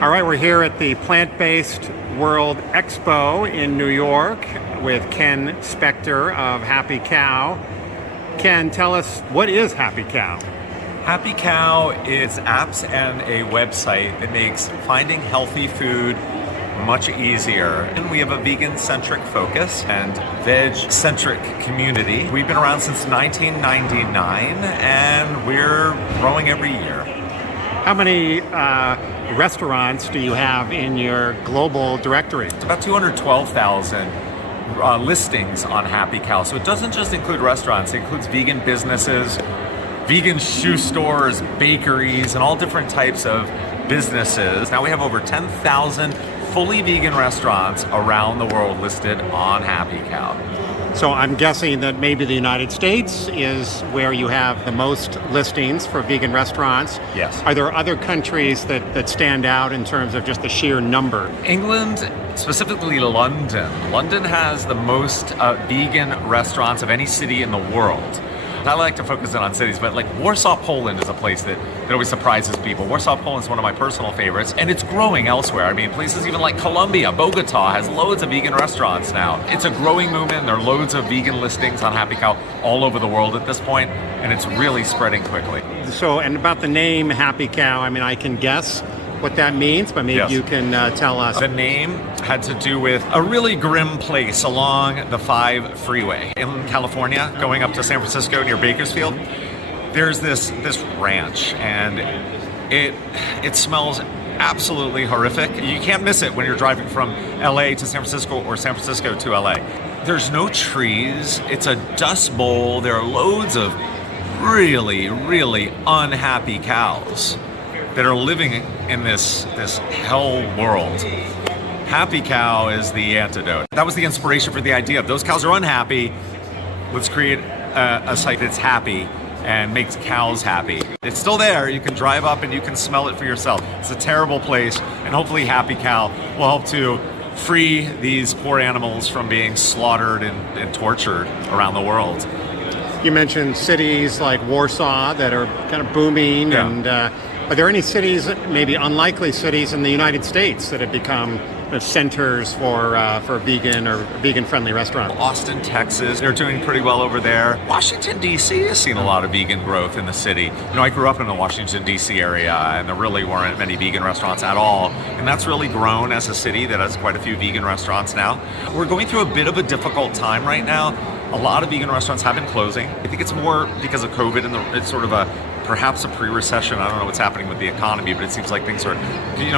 All right, we're here at the Plant-Based World Expo in New York with Ken Spector of Happy Cow. Ken, tell us, what is Happy Cow? Happy Cow is apps and a website that makes finding healthy food much easier. And we have a vegan-centric focus and veg-centric community. We've been around since 1999 and we're growing every year. How many restaurants do you have in your global directory? It's about 212,000 listings on Happy Cow. So it doesn't just include restaurants, it includes vegan businesses, vegan shoe stores, bakeries, and all different types of businesses. Now we have over 10,000 fully vegan restaurants around the world listed on Happy Cow. So I'm guessing that maybe the United States is where you have the most listings for vegan restaurants. Yes. Are there other countries that stand out in terms of just the sheer number? England, specifically London. London has the most vegan restaurants of any city in the world. I like to focus in on cities, but like Warsaw, Poland is a place that always surprises people. Warsaw, Poland is one of my personal favorites, and it's growing elsewhere. I mean, places even like Colombia, Bogota has loads of vegan restaurants now. It's a growing movement. There are loads of vegan listings on Happy Cow all over the world at this point, and it's really spreading quickly. So, and about the name Happy Cow, I mean, I can guess what that means, but maybe you can tell us. The name had to do with a really grim place along the 5 freeway in California, going up to San Francisco near Bakersfield. There's this ranch, and it smells absolutely horrific. You can't miss it when you're driving from LA to San Francisco or San Francisco to LA. There's no trees. It's a dust bowl. There are loads of really, really unhappy cows that are living in this hell world. Happy Cow is the antidote. That was the inspiration for the idea of those cows are unhappy. Let's create a site that's happy and makes cows happy. It's still there. You can drive up and you can smell it for yourself. It's a terrible place, and hopefully Happy Cow will help to free these poor animals from being slaughtered and tortured around the world. You mentioned cities like Warsaw that are kind of booming, and are there any cities, maybe unlikely cities in the United States that have become centers for vegan or vegan-friendly restaurants? Austin, Texas, they're doing pretty well over there. Washington, D.C. has seen a lot of vegan growth in the city. You know, I grew up in the Washington, D.C. area, and there really weren't many vegan restaurants at all. And that's really grown as a city that has quite a few vegan restaurants now. We're going through a bit of a difficult time right now. A lot of vegan restaurants have been closing. I think it's more because of COVID, and it's sort of perhaps a pre-recession. I don't know what's happening with the economy, but it seems like things are,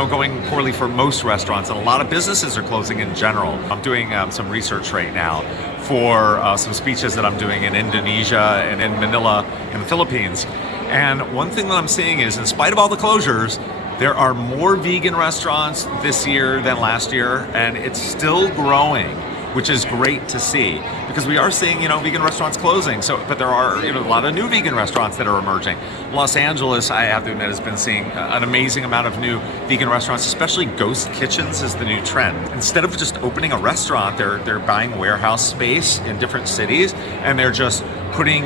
going poorly for most restaurants, and a lot of businesses are closing in general. I'm doing some research right now for some speeches that I'm doing in Indonesia and in Manila in the Philippines. And one thing that I'm seeing is, in spite of all the closures, there are more vegan restaurants this year than last year, and it's still growing, which is great to see, because we are seeing, vegan restaurants closing. But there are, a lot of new vegan restaurants that are emerging. Los Angeles, I have to admit, has been seeing an amazing amount of new vegan restaurants, especially ghost kitchens is the new trend. Instead of just opening a restaurant, they're buying warehouse space in different cities, and they're just putting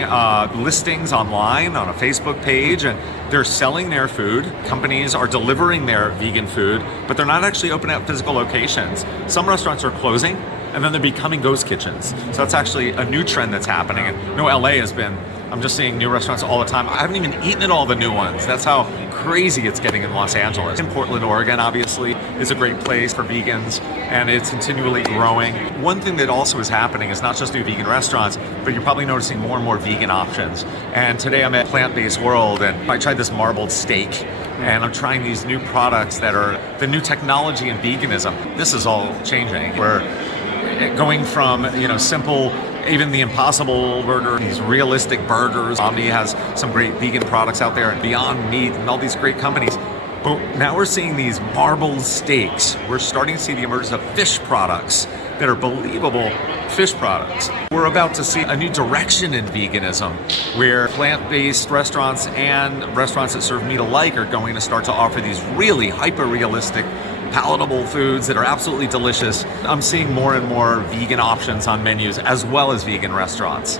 listings online on a Facebook page, and they're selling their food. Companies are delivering their vegan food, but they're not actually opening up physical locations. Some restaurants are closing, and then they're becoming ghost kitchens. So that's actually a new trend that's happening. And LA has been, I'm just seeing new restaurants all the time. I haven't even eaten at all the new ones. That's how crazy it's getting in Los Angeles. In Portland, Oregon, obviously, is a great place for vegans, and it's continually growing. One thing that also is happening is not just new vegan restaurants, but you're probably noticing more and more vegan options. And today I'm at Plant-Based World, and I tried this marbled steak, and I'm trying these new products that are the new technology in veganism. This is all changing. We're going from, simple, even the Impossible Burger, these realistic burgers. Omni has some great vegan products out there, and Beyond Meat, and all these great companies. But now we're seeing these marbled steaks. We're starting to see the emergence of fish products that are believable fish products. We're about to see a new direction in veganism, where plant-based restaurants and restaurants that serve meat alike are going to start to offer these really hyper-realistic, palatable foods that are absolutely delicious. I'm seeing more and more vegan options on menus, as well as vegan restaurants.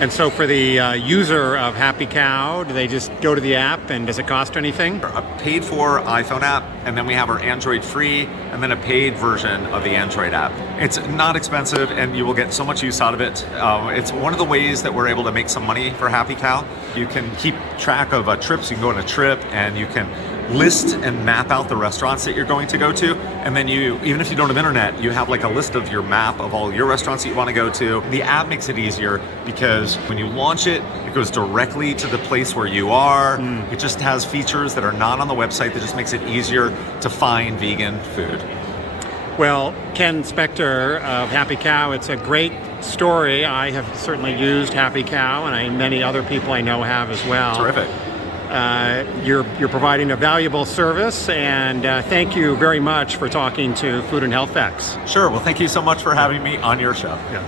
And so for the user of Happy Cow, do they just go to the app and does it cost anything? A paid for iPhone app, and then we have our Android free, and then a paid version of the Android app. It's not expensive, and you will get so much use out of it. It's one of the ways that we're able to make some money for Happy Cow. You can keep track of trips. You can go on a trip, and you can list and map out the restaurants that you're going to go to, and then you, even if you don't have internet, you have like a list of your map of all your restaurants that you want to go to. The app makes it easier because when you launch it, it goes directly to the place where you are. It just has features that are not on the website that just makes it easier to find vegan food. Well, Ken Spector of Happy Cow, it's a great story. I have certainly used Happy Cow, and many other people I know have as well. Terrific. You're providing a valuable service, and thank you very much for talking to Food and Health Facts. Sure. Well, thank you so much for having me on your show. Yeah.